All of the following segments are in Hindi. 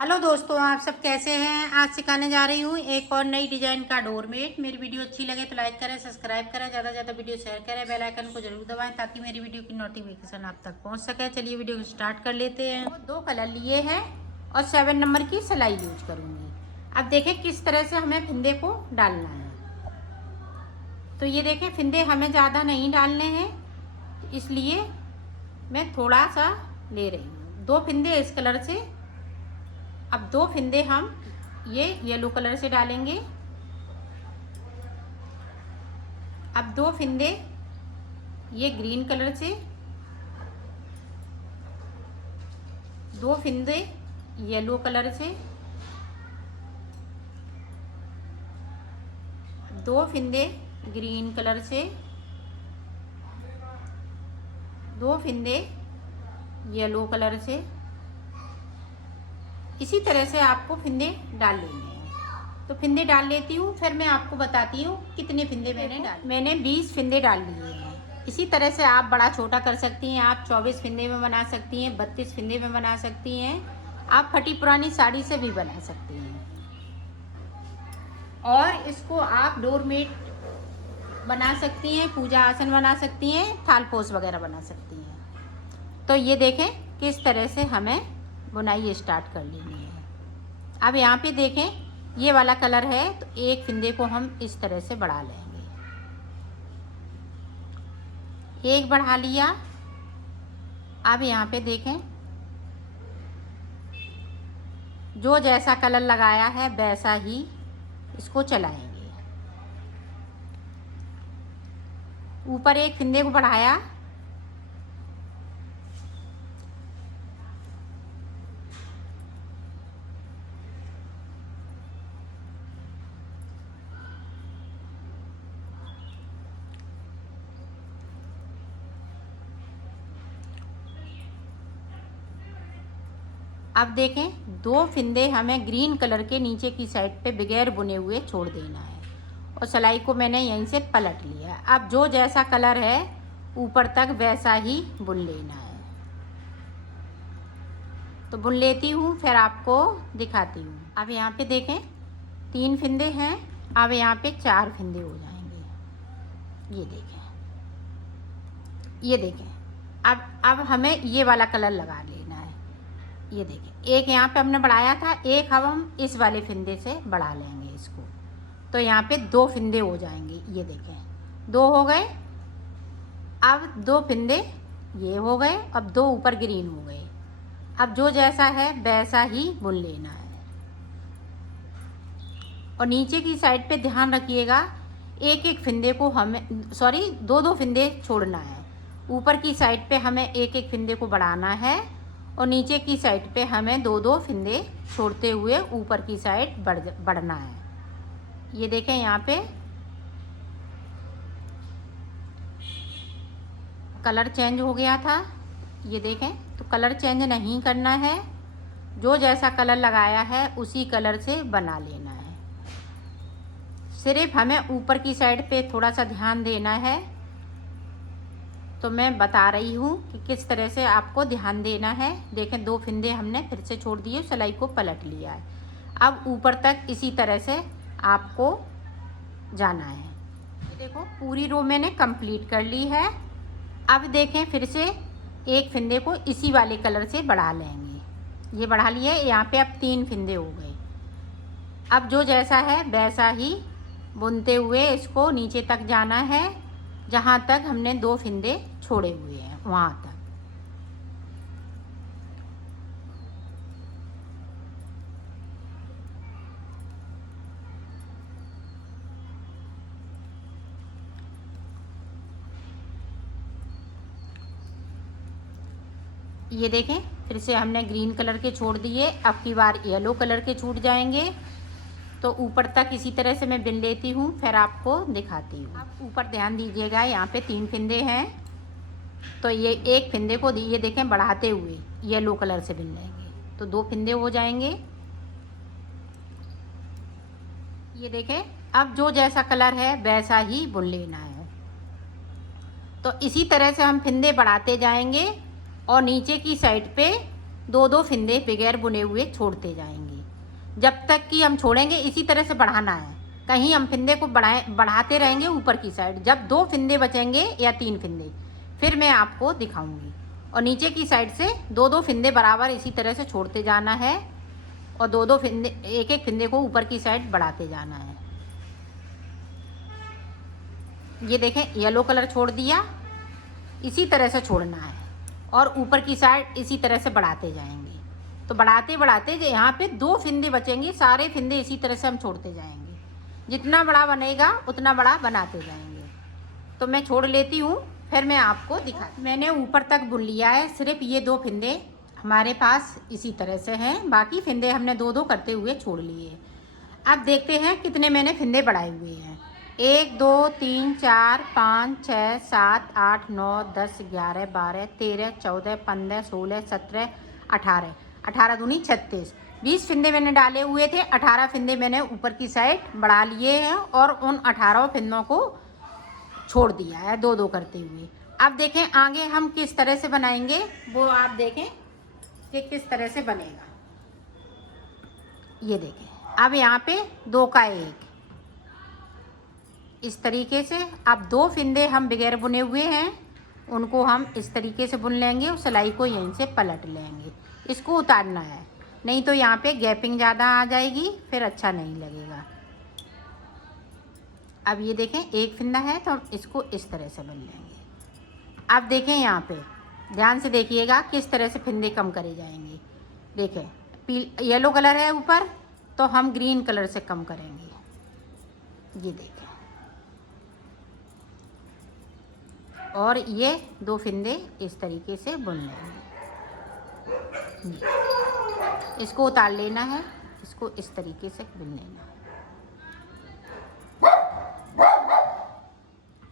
हेलो दोस्तों, आप सब कैसे हैं। आज सिखाने जा रही हूँ एक और नई डिजाइन का डोरमेट। मेरी वीडियो अच्छी लगे तो लाइक करें, सब्सक्राइब करें, ज़्यादा से ज़्यादा वीडियो शेयर करें, बेल आइकन को जरूर दबाएं ताकि मेरी वीडियो की नोटिफिकेशन आप तक पहुँच सके। चलिए वीडियो को स्टार्ट कर लेते हैं। तो 2 कलर लिए हैं और 7 नंबर की सिलाई यूज करूँगी। अब देखें किस तरह से हमें फिंदे को डालना है। तो ये देखें, फिंदे हमें ज़्यादा नहीं डालने हैं, इसलिए मैं थोड़ा सा ले रही हूँ। 2 फिंदे इस कलर से, अब 2 फिंदे हम ये येलो कलर से डालेंगे। अब 2 फिंदे ये ग्रीन कलर से, 2 फिंदे येलो कलर से, 2 फिंदे ग्रीन कलर से, 2 फिंदे येलो कलर से। इसी तरह से आपको फिंदे डाल लेने हैं। तो फिंदे डाल लेती हूँ, फिर मैं आपको बताती हूँ कितने फिंदे मैंने 20 फिंदे डाल लिए हैं। इसी तरह से आप बड़ा छोटा कर सकती हैं। आप 24 फिंदे में बना सकती हैं, 32 फिंदे में बना सकती हैं, आप फटी पुरानी साड़ी से भी बना सकती हैं। और इसको आप डोरमेट बना सकती हैं, पूजा आसन बना सकती हैं, थालपोस वगैरह बना सकती हैं। तो ये देखें किस तरह से हमें बुनाई स्टार्ट कर लेनी है। अब यहाँ पे देखें ये वाला कलर है, तो एक फिंदे को हम इस तरह से बढ़ा लेंगे। एक बढ़ा लिया। अब यहाँ पे देखें जो जैसा कलर लगाया है वैसा ही इसको चलाएंगे। ऊपर एक फिंदे को बढ़ाया, अब देखें 2 फिंदे हमें ग्रीन कलर के नीचे की साइड पे बगैर बुने हुए छोड़ देना है और सिलाई को मैंने यहीं से पलट लिया। अब जो जैसा कलर है ऊपर तक वैसा ही बुन लेना है। तो बुन लेती हूँ, फिर आपको दिखाती हूँ। अब यहाँ पे देखें 3 फिंदे हैं, अब यहाँ पे 4 फिंदे हो जाएंगे। ये देखें, ये देखें। अब हमें ये वाला कलर लगा लेना है। ये देखें, एक यहाँ पे हमने बढ़ाया था, एक अब हम इस वाले फिंदे से बढ़ा लेंगे इसको। तो यहाँ पे 2 फिंदे हो जाएंगे। ये देखें 2 हो गए। अब 2 फिंदे ये हो गए, अब 2 ऊपर ग्रीन हो गए। अब जो जैसा है वैसा ही बुन लेना है। और नीचे की साइड पे ध्यान रखिएगा, एक एक फिंदे को हमें 2 फिंदे छोड़ना है। ऊपर की साइड पे हमें एक एक फिंदे को बढ़ाना है और नीचे की साइड पे हमें 2 फिंदे छोड़ते हुए ऊपर की साइड बढ़ना है। ये देखें यहाँ पे कलर चेंज हो गया था। ये देखें, तो कलर चेंज नहीं करना है, जो जैसा कलर लगाया है उसी कलर से बना लेना है। सिर्फ हमें ऊपर की साइड पे थोड़ा सा ध्यान देना है। तो मैं बता रही हूँ कि किस तरह से आपको ध्यान देना है। देखें 2 फिंदे हमने फिर से छोड़ दिए, सिलाई को पलट लिया है। अब ऊपर तक इसी तरह से आपको जाना है। ये देखो पूरी रो मैंने कंप्लीट कर ली है। अब देखें फिर से एक फिंदे को इसी वाले कलर से बढ़ा लेंगे। ये बढ़ा लिए, यहाँ पे अब 3 फिंदे हो गए। अब जो जैसा है वैसा ही बुनते हुए इसको नीचे तक जाना है, जहाँ तक हमने 2 फिंदे छोड़े हुए हैं वहाँ तक। ये देखें फिर से हमने ग्रीन कलर के छोड़ दिए, अब की बार येलो कलर के छूट जाएंगे। तो ऊपर तक इसी तरह से मैं बिन लेती हूँ, फिर आपको दिखाती हूँ। आप ऊपर ध्यान दीजिएगा, यहाँ पे 3 फिंदे हैं, तो ये एक फिंदे को ये देखें बढ़ाते हुए येलो कलर से बिन लेंगे, तो 2 फिंदे हो जाएंगे। ये देखें, अब जो जैसा कलर है वैसा ही बुन लेना है। तो इसी तरह से हम फिंदे बढ़ाते जाएंगे और नीचे की साइड पे 2-2 फिंदे बगैर बुने हुए छोड़ते जाएंगे जब तक कि हम छोड़ेंगे। इसी तरह से बढ़ाना है, कहीं हम फिंदे को बढ़ाते रहेंगे ऊपर की साइड। जब 2 फिंदे बचेंगे या 3 फिंदे फिर मैं आपको दिखाऊंगी। और नीचे की साइड से 2-2 फिंदे बराबर इसी तरह से छोड़ते जाना है और 2-2 फिंदे, एक फिंदे को ऊपर की साइड बढ़ाते जाना है। ये देखें, येलो कलर छोड़ दिया, इसी तरह से छोड़ना है और ऊपर की साइड इसी तरह से बढ़ाते जाएंगे। तो बढ़ाते बढ़ाते यहाँ पे 2 फिंदे बचेंगे, सारे फिंदे इसी तरह से हम छोड़ते जाएंगे। जितना बड़ा बनेगा उतना बड़ा बनाते जाएंगे। तो मैं छोड़ लेती हूँ, फिर मैं आपको दिखाती। मैंने ऊपर तक बुन लिया है, सिर्फ ये 2 फिंदे हमारे पास इसी तरह से हैं, बाकी फिंदे हमने 2-2 करते हुए छोड़ लिए। अब देखते हैं कितने मैंने फिंदे बढ़ाए हुए हैं। 1 2 3 4 5 6 7 8 9 10 11 12 13 14 15 16 17 18 18 दूनी 36 20 फिंदे मैंने डाले हुए थे। 18 फिंदे मैंने ऊपर की साइड बढ़ा लिए हैं और उन 18 फिंदों को छोड़ दिया है 2-2 करते हुए। अब देखें आगे हम किस तरह से बनाएंगे, वो आप देखें कि किस तरह से बनेगा। ये देखें, अब यहाँ पे 2 का 1 इस तरीके से। अब 2 फिंदे हम बगैर बुने हुए हैं, उनको हम इस तरीके से बुन लेंगे और सिलाई को यहीं से पलट लेंगे। इसको उतारना है, नहीं तो यहाँ पे गैपिंग ज़्यादा आ जाएगी, फिर अच्छा नहीं लगेगा। अब ये देखें 1 फिंदा है तो हम इसको इस तरह से बुन लेंगे। अब देखें यहाँ पे ध्यान से देखिएगा किस तरह से फिंदे कम करे जाएंगे। देखें येलो कलर है ऊपर, तो हम ग्रीन कलर से कम करेंगे। ये देखें, और ये 2 फिंदे इस तरीके से बुन लेंगे। इसको उतार लेना है, इसको इस तरीके से बुन लेना है।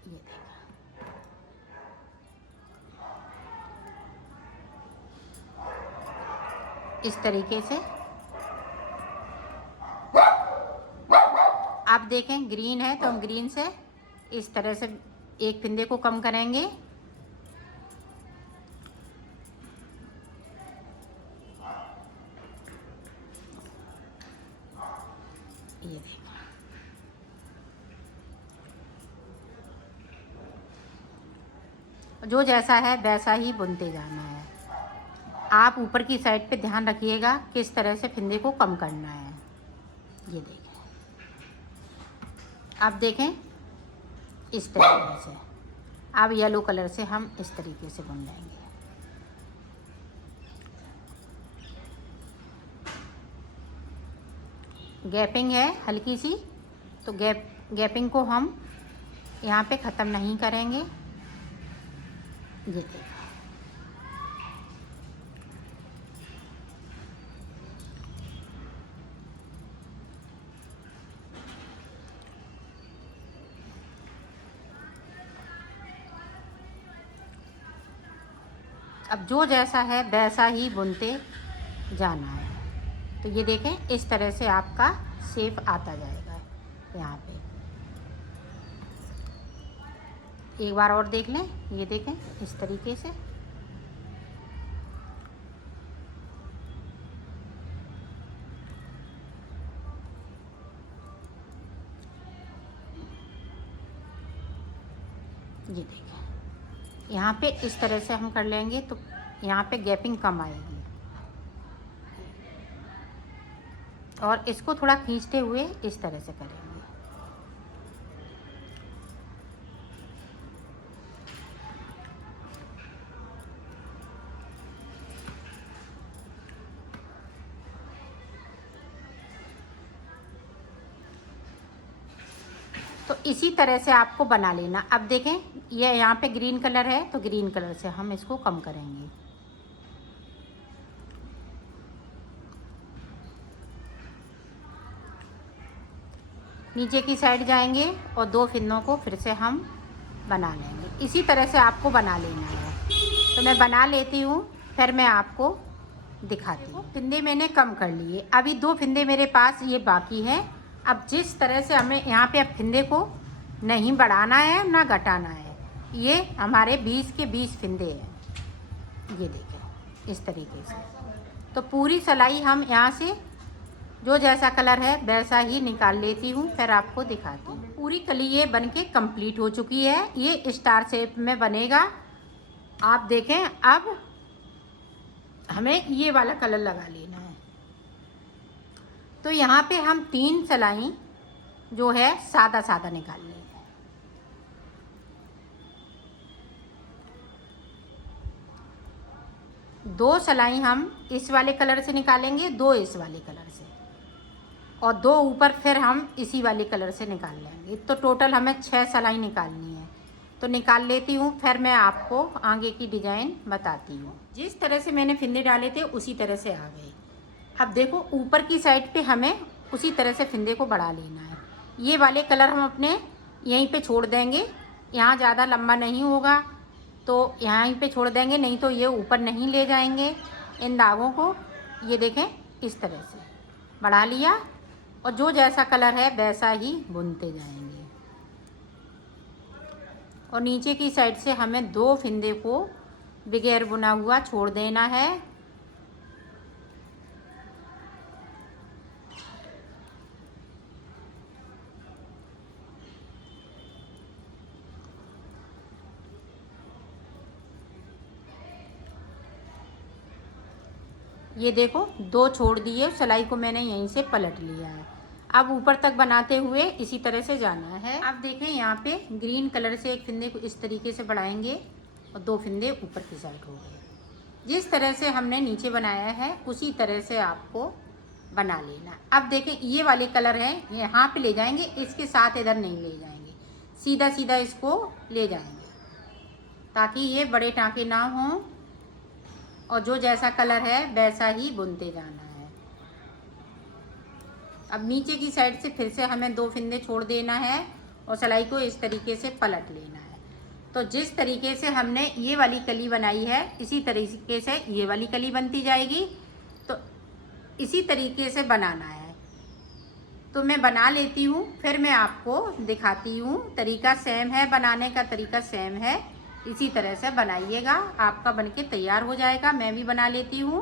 ये देखा, इस तरीके से। आप देखें ग्रीन है तो हम ग्रीन से इस तरह से 1 फिंदे को कम करेंगे। ये देखें, जो जैसा है वैसा ही बुनते जाना है। आप ऊपर की साइड पे ध्यान रखिएगा किस तरह से फिंदे को कम करना है। ये देखें, अब देखें इस तरीके से। अब येलो कलर से हम इस तरीके से बुन लेंगे। गैपिंग है हल्की सी, तो गैपिंग को हम यहाँ पे ख़त्म नहीं करेंगे। ये देखिए, अब जो जैसा है वैसा ही बुनते जाना है। तो ये देखें इस तरह से आपका शेप आता जाएगा। यहाँ पे एक बार और देख लें, ये देखें इस तरीके से। ये देखें, यहाँ पे इस तरह से हम कर लेंगे तो यहाँ पे गैपिंग कम आएगी। और इसको थोड़ा खींचते हुए इस तरह से करेंगे। तो इसी तरह से आपको बना लेना। अब देखें ये यहाँ पे ग्रीन कलर है तो ग्रीन कलर से हम इसको कम करेंगे। नीचे की साइड जाएंगे और 2 फिंदों को फिर से हम बना लेंगे। इसी तरह से आपको बना लेना है। तो मैं बना लेती हूँ, फिर मैं आपको दिखाती हूँ। फिंदे मैंने कम कर लिए, अभी 2 फिंदे मेरे पास ये बाकी हैं। अब जिस तरह से हमें यहाँ पे अब फिंदे को नहीं बढ़ाना है ना घटाना है, ये हमारे 20 के 20 फिंदे हैं। ये देखें इस तरीके से। तो पूरी सिलाई हम यहाँ से जो जैसा कलर है वैसा ही निकाल लेती हूँ, फिर आपको दिखाती हूँ। पूरी कली ये बनके कंप्लीट हो चुकी है। ये स्टार शेप में बनेगा। आप देखें, अब हमें ये वाला कलर लगा लेना है। तो यहाँ पे हम 3 सिलाई जो है सादा सादा निकाल लेंगे। दो सिलाई हम इस वाले कलर से निकालेंगे, 2 इस वाले कलर से, और 2 ऊपर फिर हम इसी वाले कलर से निकाल लेंगे। तो टोटल हमें 6 सिलाई निकालनी है। तो निकाल लेती हूँ, फिर मैं आपको आगे की डिज़ाइन बताती हूँ। जिस तरह से मैंने फिंदे डाले थे उसी तरह से आ गए। अब देखो, ऊपर की साइड पे हमें उसी तरह से फिंदे को बढ़ा लेना है। ये वाले कलर हम अपने यहीं पे छोड़ देंगे, यहाँ ज़्यादा लंबा नहीं होगा तो यहीं पे छोड़ देंगे, नहीं तो ये ऊपर नहीं ले जाएंगे इन धागों को। ये देखें, इस तरह से बढ़ा लिया, और जो जैसा कलर है वैसा ही बुनते जाएंगे। और नीचे की साइड से हमें 2 फिंदे को बगैर बुना हुआ छोड़ देना है। ये देखो, 2 छोड़ दिए, सिलाई को मैंने यहीं से पलट लिया है। अब ऊपर तक बनाते हुए इसी तरह से जाना है। अब देखें, यहाँ पे ग्रीन कलर से एक फिंदे को इस तरीके से बढ़ाएंगे और 2 फिंदे ऊपर की साइड हो गए। जिस तरह से हमने नीचे बनाया है उसी तरह से आपको बना लेना। अब देखें, ये वाले कलर हैं, यहाँ पे ले जाएंगे, इसके साथ इधर नहीं ले जाएंगे, सीधा सीधा इसको ले जाएंगे ताकि ये बड़े टाँके ना हों, और जो जैसा कलर है वैसा ही बुनते जाना है। अब नीचे की साइड से फिर से हमें 2 फिंदे छोड़ देना है और सिलाई को इस तरीके से पलट लेना है। तो जिस तरीके से हमने ये वाली कली बनाई है इसी तरीके से ये वाली कली बनती जाएगी। तो इसी तरीके से बनाना है। तो मैं बना लेती हूँ, फिर मैं आपको दिखाती हूँ। तरीका सेम है, बनाने का तरीका सेम है, इसी तरह से बनाइएगा, आपका बनके तैयार हो जाएगा। मैं भी बना लेती हूँ,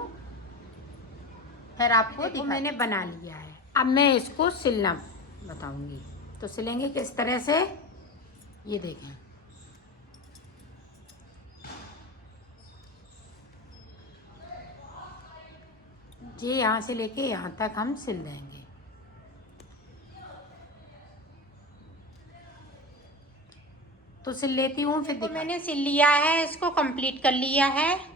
फिर आपको देखो मैंने बना लिया है। अब मैं इसको सिलना बताऊंगी। तो सिलेंगे किस तरह से, ये देखें। ये यहाँ से लेके यहाँ तक हम सिल देंगे। तो सिल लेती हूँ, फिर मैंने सिल लिया है, इसको कंप्लीट कर लिया है।